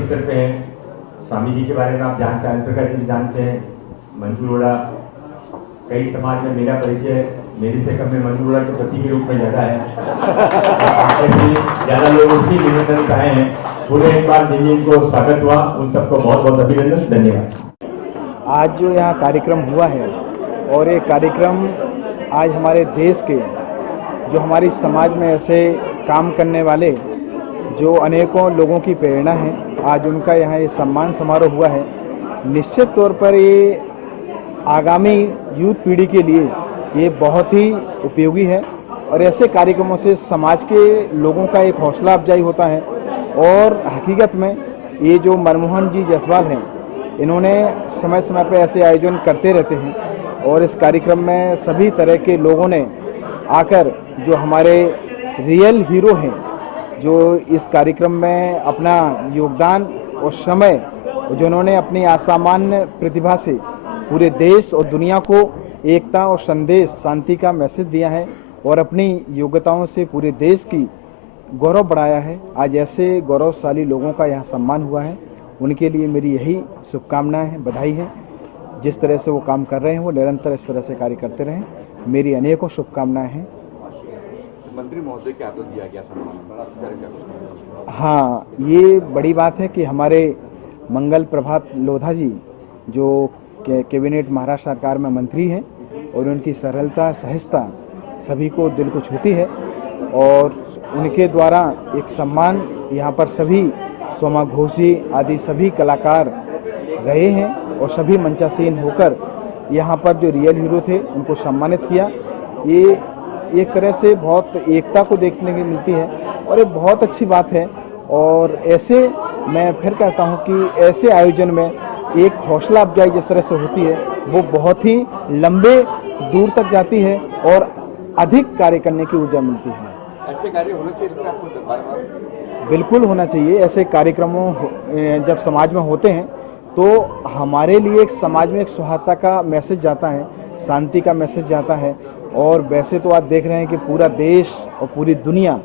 स्तर पे हैं। स्वामी जी के बारे में आप जानते हैं, प्रकाश जी भी जानते हैं। मंजू अरोड़ा, कई समाज में मेरा परिचय मेरे से कम में मंजू अरोड़ा के पति के रूप में ज़्यादा है। ज़्यादा लोग उसकी निमंत्रण पे आए हैं। पूरे एक बार जिनको स्वागत हुआ, उन सबको बहुत बहुत अभिनंदन, धन्यवाद। आज जो यहाँ कार्यक्रम हुआ है और ये कार्यक्रम आज हमारे देश के जो हमारी समाज में ऐसे काम करने वाले जो अनेकों लोगों की प्रेरणा है, आज उनका यहाँ ये सम्मान समारोह हुआ है। निश्चित तौर पर ये आगामी यूथ पीढ़ी के लिए ये बहुत ही उपयोगी है और ऐसे कार्यक्रमों से समाज के लोगों का एक हौसला अफजाई होता है। और हकीकत में ये जो मनमोहन जी जायसवाल हैं, इन्होंने समय समय पर ऐसे आयोजन करते रहते हैं और इस कार्यक्रम में सभी तरह के लोगों ने आकर जो हमारे रियल हीरो हैं, जो इस कार्यक्रम में अपना योगदान और समय जो उन्होंने अपनी असामान्य प्रतिभा से पूरे देश और दुनिया को एकता और संदेश शांति का मैसेज दिया है और अपनी योग्यताओं से पूरे देश की गौरव बढ़ाया है। आज ऐसे गौरवशाली लोगों का यहाँ सम्मान हुआ है, उनके लिए मेरी यही शुभकामनाएं हैं, बधाई है। जिस तरह से वो काम कर रहे हैं वो निरंतर इस तरह से कार्य करते रहें, मेरी अनेकों शुभकामनाएं हैं। मंत्री महोदय के हाथों दिया गया सम्मान। हाँ, ये बड़ी बात है कि हमारे मंगल प्रभात लोधा जी जो कैबिनेट महाराष्ट्र सरकार में मंत्री हैं और उनकी सरलता सहजता सभी को दिल को छूती है और उनके द्वारा एक सम्मान यहाँ पर सभी सोमा घोषी आदि सभी कलाकार रहे हैं और सभी मंचासीन होकर यहाँ पर जो रियल हीरो थे उनको सम्मानित किया। ये एक तरह से बहुत एकता को देखने की मिलती है और ये बहुत अच्छी बात है। और ऐसे मैं फिर कहता हूँ कि ऐसे आयोजन में एक हौसला अफजाई जिस तरह से होती है वो बहुत ही लंबे दूर तक जाती है और अधिक कार्य करने की ऊर्जा मिलती है। ऐसे कार्य होने चाहिए आपको बार-बार? बिल्कुल होना चाहिए। ऐसे कार्यक्रमों जब समाज में होते हैं तो हमारे लिए एक समाज में एक सौहार्दता का मैसेज जाता है, शांति का मैसेज जाता है। और वैसे तो आप देख रहे हैं कि पूरा देश और पूरी दुनिया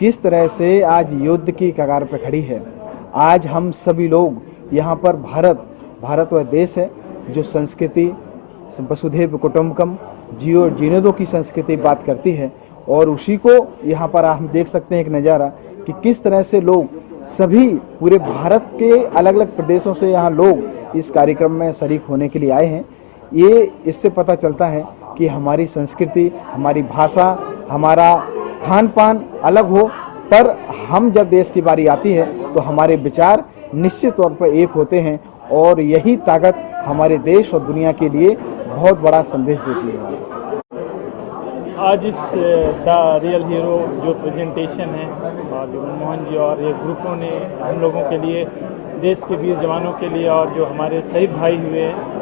किस तरह से आज युद्ध की कगार पर खड़ी है। आज हम सभी लोग यहाँ पर भारत वह देश है जो संस्कृति वसुधैव कुटुंबकम जियो जीने दो की संस्कृति बात करती है और उसी को यहाँ पर हम देख सकते हैं एक नज़ारा कि किस तरह से लोग सभी पूरे भारत के अलग अलग प्रदेशों से यहाँ लोग इस कार्यक्रम में शरीक होने के लिए आए हैं। ये इससे पता चलता है कि हमारी संस्कृति, हमारी भाषा, हमारा खान पान अलग हो, पर हम जब देश की बारी आती है तो हमारे विचार निश्चित तौर पर एक होते हैं और यही ताकत हमारे देश और दुनिया के लिए बहुत बड़ा संदेश देती है। आज इस द रियल हीरो जो प्रेजेंटेशन है और जो मनमोहन जी और ये ग्रुपों ने हम लोगों के लिए, देश के वीर जवानों के लिए और जो हमारे शहीद भाई हुए हैं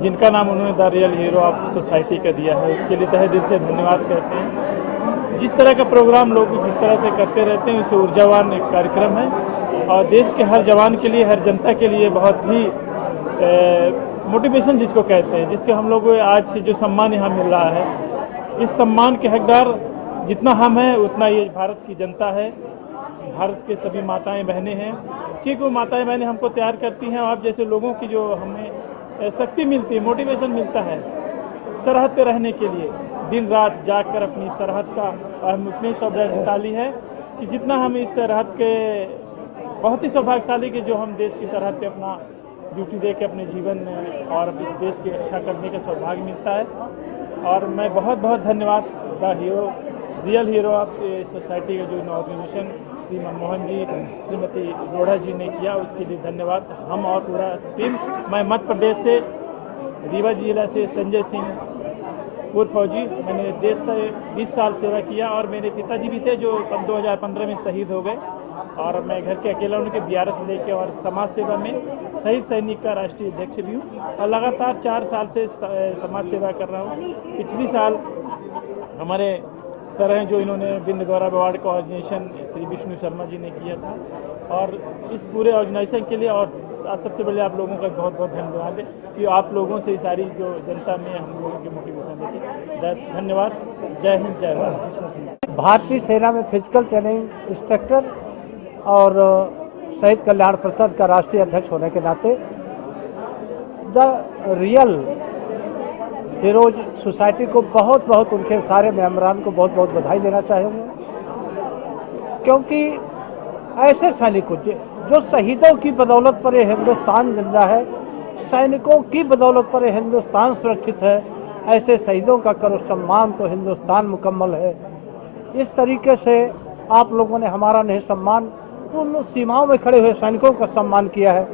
जिनका नाम उन्होंने the real hero of society का दिया है, उसके लिए तहे दिल से धन्यवाद कहते हैं। जिस तरह का प्रोग्राम लोग जिस तरह से करते रहते हैं उससे ऊर्जावान एक कार्यक्रम है और देश के हर जवान के लिए, हर जनता के लिए बहुत ही मोटिवेशन जिसको कहते हैं, जिसके हम लोग को आज जो सम्मान यहाँ मिल रहा है, इस सम्मान के हकदार जितना हम हैं उतना ये भारत की जनता है, भारत के सभी माताएं बहनें हैं, क्योंकि वो माताएं बहनें हमको तैयार करती हैं। आप जैसे लोगों की जो हमें शक्ति मिलती है, मोटिवेशन मिलता है सरहद पे रहने के लिए, दिन रात जाग कर अपनी सरहद का, और हम उतने सौभाग्यशाली है कि जितना हम इस सरहद के, बहुत ही सौभाग्यशाली कि जो हम देश की सरहद पे अपना ड्यूटी दे के अपने जीवन में और इस देश की रक्षा करने का सौभाग्य मिलता है। और मैं बहुत बहुत धन्यवाद the hero real hero of society का जो ऑर्गेनाइजेशन श्री मनमोहन जी, श्रीमती लोढ़ा जी ने किया, उसके लिए धन्यवाद। हम और पूरा टीम, मैं मध्य प्रदेश से रीवा जिला से संजय सिंह पूर्व फौजी, मैंने देश से 20 साल सेवा किया और मेरे पिताजी भी थे जो 2015 में शहीद हो गए और मैं घर के अकेला उनके BRS लेके और समाज सेवा में शहीद सैनिक का राष्ट्रीय अध्यक्ष भी हूँ और लगातार 4 साल से समाज सेवा कर रहा हूँ। पिछली साल हमारे सर हैं जो इन्होंने बिंद गौरव अवार्ड का ऑर्गेनाइजेशन श्री विष्णु शर्मा जी ने किया था और इस पूरे ऑर्गेनाइजेशन के लिए और सबसे पहले आप लोगों का बहुत बहुत धन्यवाद है कि आप लोगों से सारी जो जनता में हम लोगों की मोटिवेशन देती है। धन्यवाद। जय हिंद, जय भारत। भारतीय सेना में फिजिकल ट्रेनिंग इंस्ट्रक्टर और शहीद कल्याण परिषद का राष्ट्रीय अध्यक्ष होने के नाते द रियल हीरोज सोसाइटी को बहुत बहुत, उनके सारे मेंबरान को बहुत बहुत बधाई देना चाहूँगा, क्योंकि ऐसे सैनिकों जो शहीदों की बदौलत पर ये हिंदुस्तान जिंदा है, सैनिकों की बदौलत पर ये हिंदुस्तान सुरक्षित है, ऐसे शहीदों का करो सम्मान तो हिंदुस्तान मुकम्मल है। इस तरीके से आप लोगों ने हमारा नहीं सम्मान, उन सीमाओं में खड़े हुए सैनिकों का सम्मान किया है,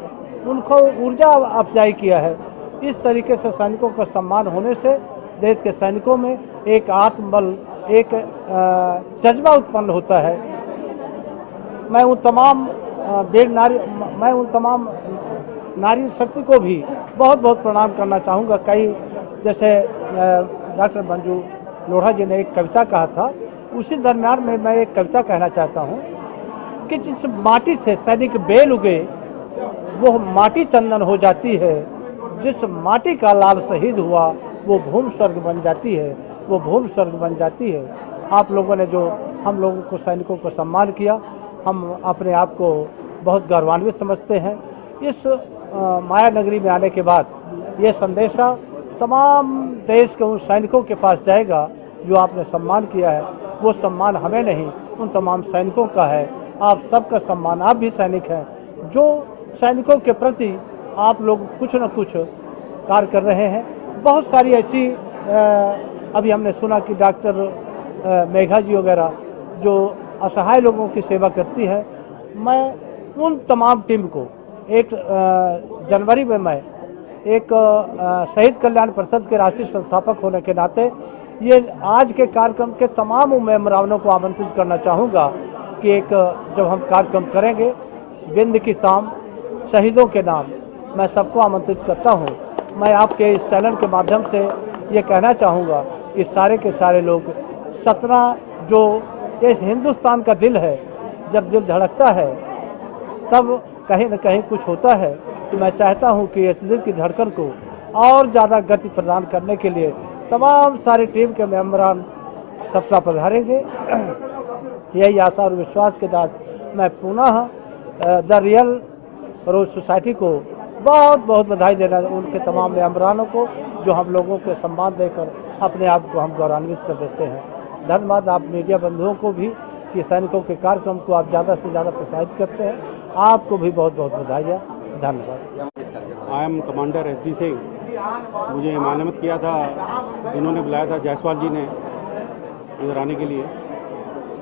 उनको ऊर्जा अफजाई किया है। इस तरीके से सैनिकों का सम्मान होने से देश के सैनिकों में एक आत्मबल, एक जज्बा उत्पन्न होता है। मैं उन तमाम नारी शक्ति को भी बहुत बहुत प्रणाम करना चाहूँगा। कई जैसे डॉक्टर मंजू लोढ़ा जी ने एक कविता कहा था, उसी दरमियान में मैं एक कविता कहना चाहता हूँ कि जिस माटी से सैनिक बेल उगे वो माटी चंदन हो जाती है, जिस माटी का लाल शहीद हुआ वो भूमि स्वर्ग बन जाती है, वो भूमि स्वर्ग बन जाती है। आप लोगों ने जो हम लोगों को सैनिकों को सम्मान किया, हम अपने आप को बहुत गौरवान्वित समझते हैं। इस माया नगरी में आने के बाद ये संदेशा तमाम देश के उन सैनिकों के पास जाएगा जो आपने सम्मान किया है। वो सम्मान हमें नहीं, उन तमाम सैनिकों का है। आप सबका सम्मान, आप भी सैनिक हैं, जो सैनिकों के प्रति आप लोग कुछ न कुछ कार्य कर रहे हैं। बहुत सारी ऐसी अभी हमने सुना कि डॉक्टर मेघा जी वगैरह जो असहाय लोगों की सेवा करती है। मैं उन तमाम टीम को 1 जनवरी में मैं एक शहीद कल्याण परिषद के राष्ट्रीय संस्थापक होने के नाते ये आज के कार्यक्रम के तमाम मेंबरानों को आमंत्रित करना चाहूँगा कि एक जब हम कार्यक्रम करेंगे बिंद की शाम शहीदों के नाम, मैं सबको आमंत्रित करता हूँ। मैं आपके इस चैनल के माध्यम से ये कहना चाहूँगा कि सारे के सारे लोग 17 जो इस हिंदुस्तान का दिल है, जब दिल धड़कता है तब कहीं न कहीं कुछ होता है। तो मैं चाहता हूँ कि इस दिल की धड़कन को और ज़्यादा गति प्रदान करने के लिए तमाम सारी टीम के मेंबरान सप्ताह पधारेंगे। यही आशा और विश्वास के साथ मैं पुनः द रियल रोज सोसाइटी को बहुत बहुत बधाई देना, उनके तमाम मेंबरानों को जो हम लोगों को सम्मान देकर अपने आप को हम गौरवान्वित कर देते हैं। धन्यवाद आप मीडिया बंधुओं को भी कि सैनिकों के कार्यक्रम को आप ज़्यादा से ज़्यादा प्रसारित करते हैं। आपको भी बहुत बहुत बधाई। धन्यवाद। I am commander SD Singh. मुझे मानवत किया था, इन्होंने बुलाया था जायसवाल जी ने इधर आने के लिए।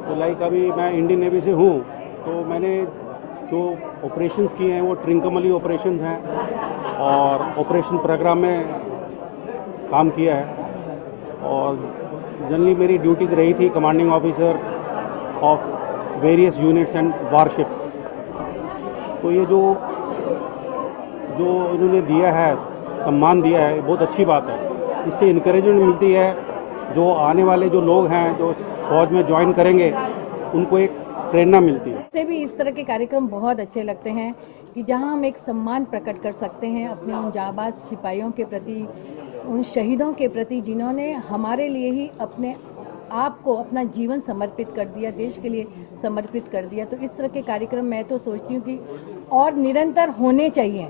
तो लाइक अभी मैं इंडियन नेवी से हूँ, तो मैंने जो ऑपरेशंस किए हैं वो ट्रिंकमली ऑपरेशंस हैं और ऑपरेशन प्रोग्राम में काम किया है। और जनरली मेरी ड्यूटीज़ रही थी commanding officer of various units and warships. तो ये जो इन्होंने दिया है, सम्मान दिया है, बहुत अच्छी बात है। इससे इनकरेजमेंट मिलती है, जो आने वाले जो लोग हैं जो फौज में ज्वाइन करेंगे उनको एक प्रेरणा मिलती है। से भी इस तरह के कार्यक्रम बहुत अच्छे लगते हैं कि जहां हम एक सम्मान प्रकट कर सकते हैं अपने उन जाबाज सिपाहियों के प्रति, उन शहीदों के प्रति जिन्होंने हमारे लिए ही अपने आप को, अपना जीवन समर्पित कर दिया, देश के लिए समर्पित कर दिया। तो इस तरह के कार्यक्रम मैं तो सोचती हूँ कि और निरंतर होने चाहिए,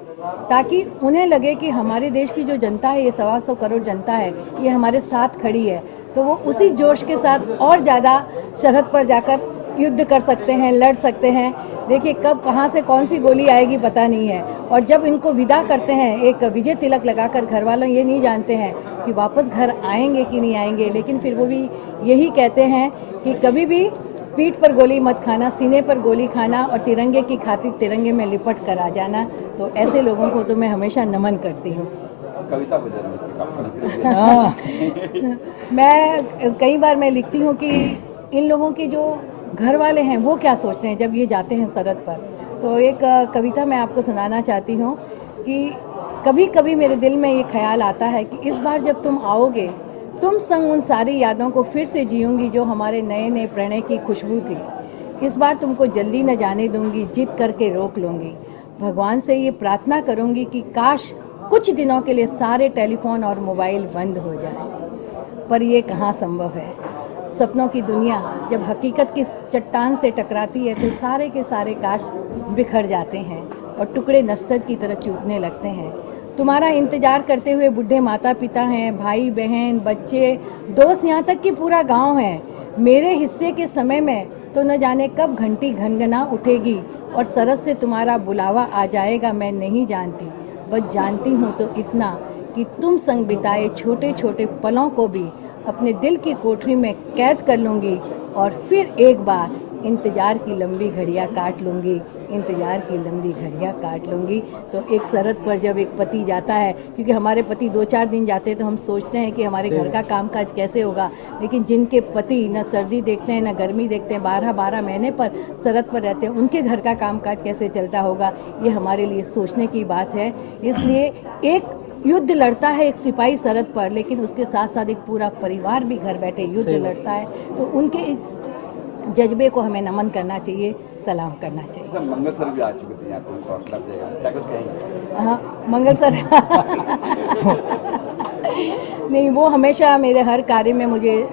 ताकि उन्हें लगे कि हमारे देश की जो जनता है, ये 125 करोड़ जनता है, ये हमारे साथ खड़ी है। तो वो उसी जोश के साथ और ज़्यादा सरहद पर जाकर युद्ध कर सकते हैं, लड़ सकते हैं। देखिए कब कहाँ से कौन सी गोली आएगी पता नहीं है। और जब इनको विदा करते हैं एक विजय तिलक लगाकर, घर वालों ये नहीं जानते हैं कि वापस घर आएंगे कि नहीं आएंगे, लेकिन फिर वो भी यही कहते हैं कि कभी भी पीठ पर गोली मत खाना, सीने पर गोली खाना और तिरंगे की खातिर तिरंगे में लिपट कर आ जाना। तो ऐसे लोगों को तो मैं हमेशा नमन करती हूँ। कविता मैं कई बार मैं लिखती हूँ कि इन लोगों की जो घर वाले हैं वो क्या सोचते हैं जब ये जाते हैं सरहद पर। तो एक कविता मैं आपको सुनाना चाहती हूँ कि कभी कभी मेरे दिल में ये ख्याल आता है कि इस बार जब तुम आओगे, तुम संग उन सारी यादों को फिर से जीऊँगी जो हमारे नए नए प्रणय की खुशबू थी। इस बार तुमको जल्दी न जाने दूंगी, जिद करके रोक लूँगी। भगवान से ये प्रार्थना करूँगी कि काश कुछ दिनों के लिए सारे टेलीफोन और मोबाइल बंद हो जाए, पर ये कहाँ संभव है। सपनों की दुनिया जब हकीकत की चट्टान से टकराती है तो सारे के सारे काश बिखर जाते हैं और टुकड़े नश्तर की तरह चूटने लगते हैं। तुम्हारा इंतज़ार करते हुए बूढ़े माता पिता हैं, भाई बहन, बच्चे, दोस्त, यहाँ तक कि पूरा गांव है। मेरे हिस्से के समय में तो न जाने कब घंटी घनघना उठेगी और सरस से तुम्हारा बुलावा आ जाएगा। मैं नहीं जानती, बस जानती हूँ तो इतना कि तुम संग बिताए छोटे छोटे पलों को भी अपने दिल की कोठरी में कैद कर लूँगी और फिर एक बार इंतज़ार की लंबी घड़ियाँ काट लूँगी, इंतज़ार की लंबी घड़ियाँ काट लूँगी। तो एक शरत पर जब एक पति जाता है, क्योंकि हमारे पति 2-4 दिन जाते हैं तो हम सोचते हैं कि हमारे घर का कामकाज कैसे होगा, लेकिन जिनके पति न सर्दी देखते हैं न गर्मी देखते हैं, 12-12 महीने पर शरत पर रहते हैं, उनके घर का कामकाज कैसे चलता होगा, ये हमारे लिए सोचने की बात है। इसलिए एक युद्ध लड़ता है एक सिपाही सरहद पर, लेकिन उसके साथ साथ एक पूरा परिवार भी घर बैठे युद्ध लड़ता है। तो उनके इस जज्बे को हमें नमन करना चाहिए, सलाम करना चाहिए। मंगल सर भी आ चुके थे यहाँ पे, हौसला देगा, क्या कुछ कहेंगे? हाँ, मंगल सर नहीं, वो हमेशा मेरे हर कार्य में मुझे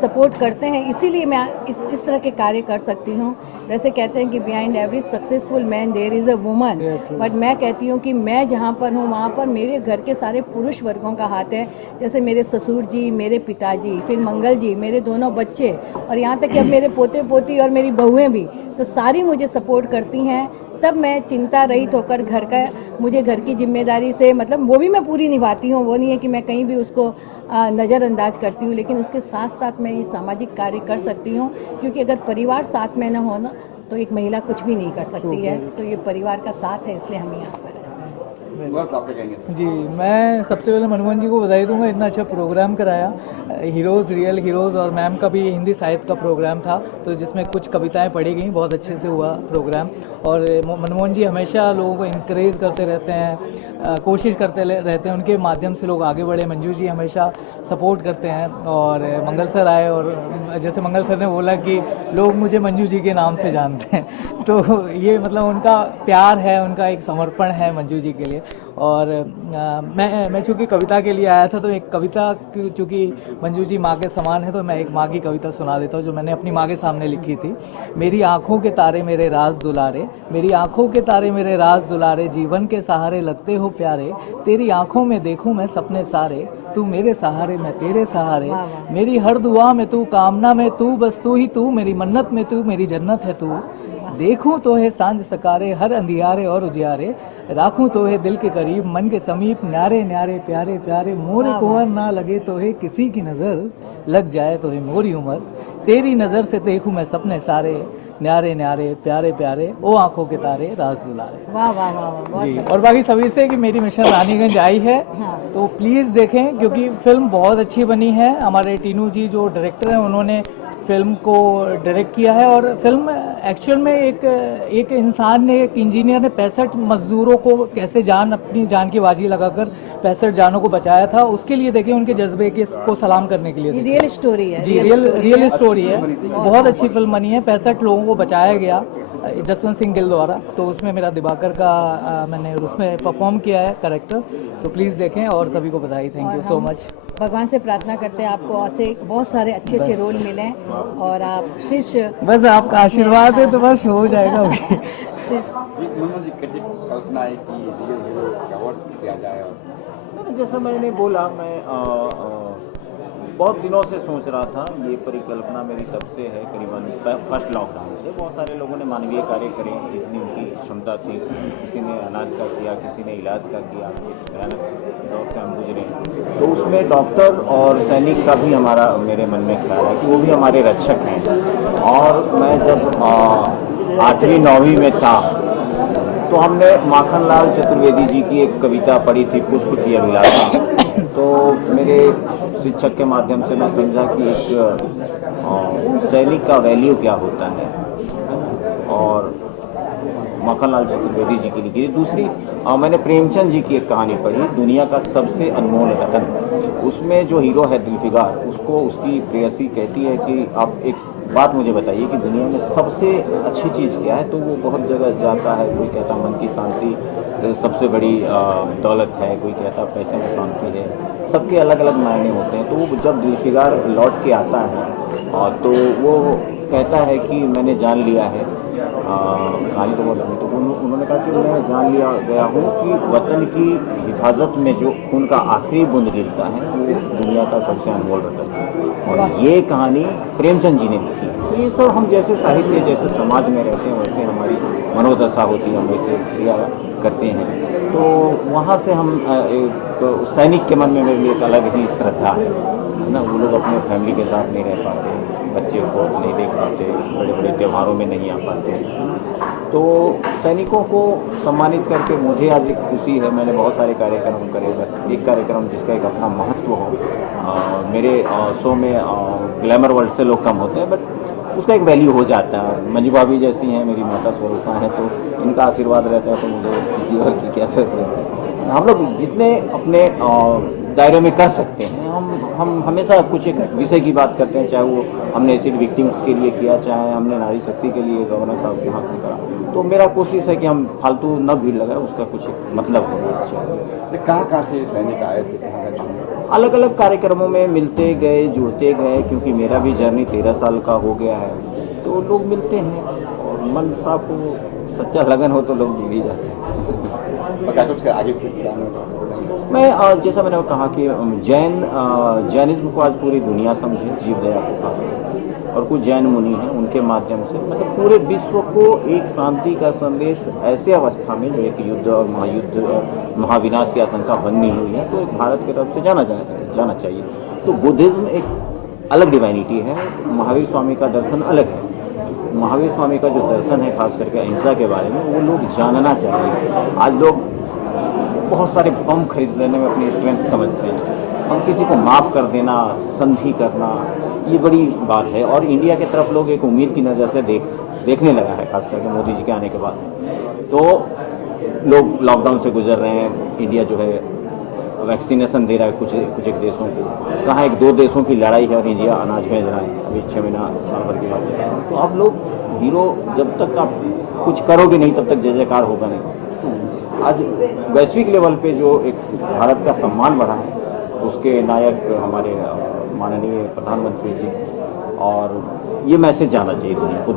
सपोर्ट करते हैं, इसीलिए मैं इस तरह के कार्य कर सकती हूँ। वैसे कहते हैं कि behind every successful man there is a woman, but मैं कहती हूँ कि मैं जहाँ पर हूँ वहाँ पर मेरे घर के सारे पुरुष वर्गों का हाथ है। जैसे मेरे ससुर जी, मेरे पिताजी, फिर मंगल जी, मेरे दोनों बच्चे, और यहाँ तक कि अब मेरे पोते पोती और मेरी बहुएँ भी, तो सारी मुझे सपोर्ट करती हैं। तब मैं चिंता रहित होकर घर का, मुझे घर की जिम्मेदारी से, मतलब वो भी मैं पूरी निभाती हूँ, वो नहीं है कि मैं कहीं भी उसको नज़रअंदाज करती हूँ, लेकिन उसके साथ साथ मैं ये सामाजिक कार्य कर सकती हूँ, क्योंकि अगर परिवार साथ में न हो ना तो एक महिला कुछ भी नहीं कर सकती है। तो ये परिवार का साथ है, इसलिए हम यहाँ पर हैं। बस आप क्या कहेंगे? जी, मैं सबसे पहले मनमोहन जी को बधाई दूंगा, इतना अच्छा प्रोग्राम कराया। हीरोज़, रियल हीरोज़, और मैम का भी हिंदी साहित्य का प्रोग्राम था, तो जिसमें कुछ कविताएं पढ़ी गई, बहुत अच्छे से हुआ प्रोग्राम। और मनमोहन जी हमेशा लोगों को इंकरेज करते रहते हैं, कोशिश करते रहते हैं, उनके माध्यम से लोग आगे बढ़े। मंजू जी हमेशा सपोर्ट करते हैं। और मंगल सर आए, और जैसे मंगल सर ने बोला कि लोग मुझे मंजू जी के नाम से जानते हैं, तो ये मतलब उनका प्यार है, उनका एक समर्पण है मंजू जी के लिए। और मैं चूँकि कविता के लिए आया था, तो एक कविता, चूँकि मंजू जी माँ के समान है, तो मैं एक माँ की कविता सुना देता हूँ जो मैंने अपनी माँ के सामने लिखी थी। मेरी आँखों के तारे मेरे राज दुलारे, मेरी आँखों के तारे मेरे राज दुलारे, जीवन के सहारे लगते हो प्यारे, तेरी आँखों में देखूं मैं सपने सारे, तू मेरे सहारे मैं तेरे सहारे, मेरी हर दुआ में तू, कामना में तू, बस तू ही तू, मेरी मन्नत में तू, मेरी जन्नत है तू। देखूं तो है सांझ सकारे, हर अंधियारे और उजियारे, राखूं तो है दिल के करीब, मन के समीप, न्यारे न्यारे प्यारे प्यारे, मोरे कोहर ना लगे तो है किसी की नज़र, लग जाए तो है मोरी उम्र, तेरी नज़र से देखूं मैं सपने सारे, न्यारे न्यारे प्यारे प्यारे, ओ आंखों के तारे राज दुलारे। वाह वाह वाह वाह, जी। और बाकी सभी से कि मेरी मिशन रानीगंज आई है, तो प्लीज़ देखें, क्योंकि फिल्म बहुत अच्छी बनी है। हमारे टीनू जी जो डायरेक्टर हैं, उन्होंने फिल्म को डायरेक्ट किया है। और फिल्म एक्चुअल में एक इंसान ने, एक इंजीनियर ने 65 मजदूरों को कैसे अपनी जान की बाजी लगाकर 65 जानों को बचाया था, उसके लिए देखें, उनके जज्बे को सलाम करने के लिए। रियल स्टोरी है जी, रियल स्टोरी है, बहुत अच्छी फिल्म बनी है। 65 लोगों को बचाया गया जसवंत सिंह गिल द्वारा, तो उसमें मेरा दिवाकर का मैंने उसमें परफॉर्म किया है कैरेक्टर। सो प्लीज़ देखें, और सभी को बधाई। Thank you so much. भगवान से प्रार्थना करते हैं आपको ऐसे बहुत सारे अच्छे अच्छे रोल मिलें, और आप शीर्ष, बस आपका आशीर्वाद है तो बस हो जाएगा अभी। मनमोहन जी, कैसी कल्पना है कि रियल हीरो का अवार्ड दिया जाए? और जैसा मैंने बोला, मैं बहुत दिनों से सोच रहा था, ये परिकल्पना मेरी तब से है, करीबन फर्स्ट लॉकडाउन से। बहुत सारे लोगों ने मानवीय कार्य करे, जितनी उनकी क्षमता थी, किसी ने अनाज का किया, किसी ने इलाज का किया, भयानक दौर से हम गुजरे। तो उसमें डॉक्टर और सैनिक का भी हमारा, मेरे मन में ख्याल है कि वो भी हमारे रक्षक हैं। और मैं जब 8वीं 9वीं में था, तो हमने माखनलाल चतुर्वेदी जी की एक कविता पढ़ी थी, पुष्प की अभिलाषा। तो मेरे शिक्षक के माध्यम से मैं समझा कि एक सैनिक का वैल्यू क्या होता है, और माखनलाल चतुर्वेदी जी की लिखी। दूसरी मैंने प्रेमचंद जी की एक कहानी पढ़ी, दुनिया का सबसे अनमोल रतन। उसमें जो हीरो है दिलफिगार, उसको उसकी प्रेयसी कहती है कि आप एक बात मुझे बताइए कि दुनिया में सबसे अच्छी चीज़ क्या है। तो वो बहुत जगह जाता है, कोई कहता मन की शांति, सबसे बड़ी दौलत है, कोई कहता है पैसे में शांति है, सबके अलग अलग मायने होते हैं। तो वो जब दिलफिगार लौट के आता है तो वो कहता है कि मैंने जान लिया है, कहानी तो बहुत लंबी, तो उन्होंने कहा कि मैं जान लिया गया हूँ कि वतन की हिफाजत में जो खून का आखिरी बूंद गिरता है वो दुनिया का सबसे अनमोल रतन है। और ये कहानी प्रेमचंद जी ने लिखी है। तो ये सब हम जैसे साहित्य, जैसे समाज में रहते हैं, वैसे हमारी मनोदशा होती है, हम वैसे क्रिया करते हैं। तो वहाँ से हम एक सैनिक के मन में मेरे लिए एक अलग ही श्रद्धा है ना। वो लोग अपने फैमिली के साथ नहीं रह पाते, बच्चे को नहीं देख पाते, बड़े बड़े त्योहारों में नहीं आ पाते। तो सैनिकों को सम्मानित करके मुझे आज एक खुशी है। मैंने बहुत सारे कार्यक्रम करे, एक कार्यक्रम जिसका एक अपना महत्व हो। मेरे शो में ग्लैमर वर्ल्ड से लोग कम होते हैं, बट उसका एक वैल्यू हो जाता है। मंजू भाभी जैसी हैं, मेरी माता स्वरूपा हैं, तो इनका आशीर्वाद रहता है, तो मुझे किसी और की क्या जरूरत है। हम लोग जितने अपने दायरे में कर सकते हैं, हम हमेशा कुछ एक विषय की बात करते हैं, चाहे वो हमने एसिड विक्टिम्स के लिए किया, चाहे हमने नारी शक्ति के लिए गवर्नर साहब के हाथ से करा। तो मेरा कोशिश है कि हम फालतू न भीड़ लगाए, उसका कुछ मतलब होना चाहिए। कहाँ से सैनिक आए थे, कहाँ का? अलग अलग कार्यक्रमों में मिलते गए, जुड़ते गए, क्योंकि मेरा भी जर्नी 13 साल का हो गया है। तो लोग मिलते हैं और मन साफ हो, सच्चा लगन हो तो लोग मिल ही जाते हैं। और क्या कुछ आगे कुछ मैं जैसा मैंने कहा कि जैनिज्म को आज पूरी दुनिया समझे, जीव दया को खास, और कुछ जैन मुनि हैं, उनके माध्यम से मतलब पूरे विश्व को एक शांति का संदेश ऐसे अवस्था में जो एक युद्ध और महायुद्ध और महाविनाश की आशंका बननी हुई है, तो एक भारत की तरफ से जाना चाहिए। तो बुद्धिज्म एक अलग डिवाइनिटी है, महावीर स्वामी का दर्शन अलग है। महावीर स्वामी का जो दर्शन है, खास करके अहिंसा के बारे में, वो लोग जानना चाहिए। आज लोग बहुत सारे बम खरीद लेने में अपनी स्ट्रेंथ समझते हैं, हम किसी को माफ़ कर देना, संधि करना, ये बड़ी बात है। और इंडिया की तरफ लोग एक उम्मीद की नज़र से देखने लगा है, खास करके मोदी जी के आने के बाद। तो लोग लॉकडाउन से गुजर रहे हैं, इंडिया जो है वैक्सीनेशन दे रहा है कुछ एक देशों को, कहाँ 1-2 देशों की लड़ाई है और इंडिया अनाज भेज रहा है, अभी 6 महीना साल भर की बात है। तो आप लोग हीरो, जब तक आप कुछ करोगे नहीं तब तक जय जयकार होगा नहीं। आज वैश्विक लेवल पे जो एक भारत का सम्मान बढ़ा है, उसके नायक हमारे माननीय प्रधानमंत्री जी, और ये मैसेज जाना चाहिए दुनिया को।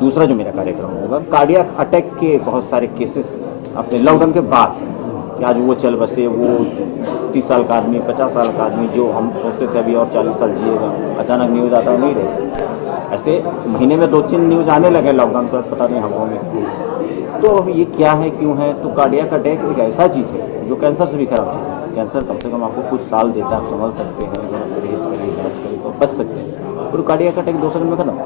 दूसरा जो मेरा कार्यक्रम होगा, कार्डियक अटैक के बहुत सारे केसेस अपने लॉकडाउन के बाद, कि आज वो चल बसे, वो 30 साल का आदमी, 50 साल का आदमी, जो हम सोचते थे अभी और 40 साल जिएगा, अचानक न्यूज़ आता नहीं रहे। ऐसे महीने में 2-3 न्यूज़ आने लगे लॉकडाउन पर, पता नहीं हवाओं में क्यों। तो अब ये क्या है, क्यों है? तो कार्डियक अटैक एक ऐसा चीज़ है जो कैंसर से भी खराब चीज़ है। कैंसर कम से कम आपको कुछ साल देता है, आप समझ सकते हैं, अगर आप परहेज करें, जाँच करें तो बच सकते हैं। और कार्डियक अटैक 2 सेकंड में खत्म।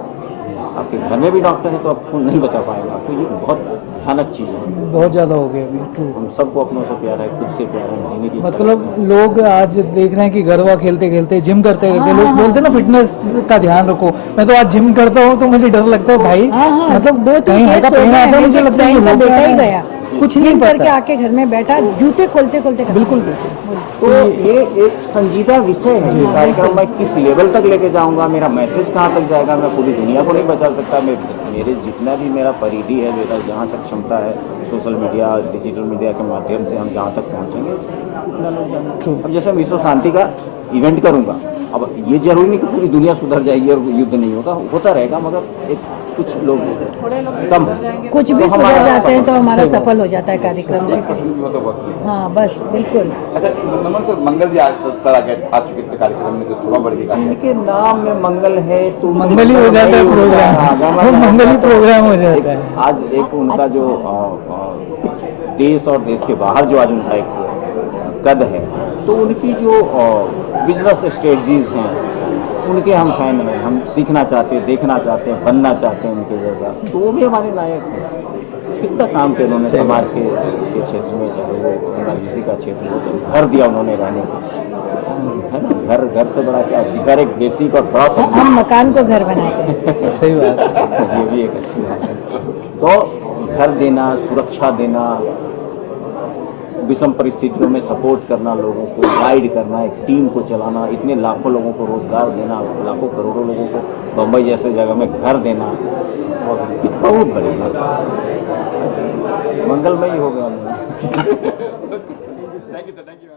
आपके घर में भी डॉक्टर है तो आपको नहीं बचा पाएगा। तो ये बहुत भयानक चीज़ है, बहुत ज़्यादा हो गया अभी। हम सबको अपनों से प्यार है, खुद से प्यार है, जीने की मतलब लोग आज देख रहे हैं कि गरबा खेलते खेलते, जिम करते करते, लोग बोलते हैं ना फिटनेस का ध्यान रखो। मैं तो आज जिम करता हूँ तो मुझे डर लगता है भाई, मतलब 2-3 केस हो गए, मुझे लगता है कि बेटा ही गया, कुछ नहीं करके आके घर में बैठा, जूते खोलते खोलते। बिल्कुल बिल्कुल। तो ये एक संजीदा विषय है। ये कार्यक्रम मैं किस लेवल तक लेके जाऊंगा, मेरा मैसेज कहाँ तक जाएगा, मैं पूरी दुनिया को नहीं बचा सकता। मेरे जितना भी मेरा परिधि है, मेरा जहाँ तक क्षमता है, सोशल मीडिया, डिजिटल मीडिया के माध्यम से हम जहाँ तक पहुँचेंगे उतना लोग जाएंगे। अब जैसे विश्व शांति का इवेंट करूँगा, अब ये जरूरी नहीं कि पूरी दुनिया सुधर जाएगी और युद्ध नहीं होगा, होता रहेगा, मगर एक कुछ लोग कम, कुछ भी सुधर जाते हैं तो हमारा सफल हो जाता है कार्यक्रम। हाँ बस बिल्कुल। अच्छा नमन सर, मंगल जी आज सर आ चुके थे कार्यक्रम में, तो थोड़ा बढ़ गया। इनके नाम में मंगल है तो मंगल ही हो जाता है प्रोग्राम, मंगल ही प्रोग्राम हो जाता है। आज एक उनका जो देश और देश के बाहर जो आज उनका एक कद है, तो उनकी जो बिजनेस स्ट्रेटजीज हैं, उनके हम फैन हैं, हम सीखना चाहते हैं, देखना चाहते हैं, बनना चाहते हैं उनके जैसा। तो वो भी हमारे नायक हैं। कितना काम किया उन्होंने समाज के क्षेत्र में, चाहे वो राजनीति का क्षेत्र हो, चाहे घर दिया उन्होंने रहने को। घर से बड़ा क्या, घर एक बेसिक और बड़ा सब। हम मकान को घर बनाए। सही बात। ये भी एक अच्छी बात है। तो घर देना, सुरक्षा देना, विषम परिस्थितियों में सपोर्ट करना, लोगों को गाइड करना, एक टीम को चलाना, इतने लाखों लोगों को रोजगार देना, लाखों करोड़ों लोगों को बम्बई जैसे जगह में घर देना, बहुत बड़ी बात। मंगलमय हो गया मैं। Thank you sir, thank you.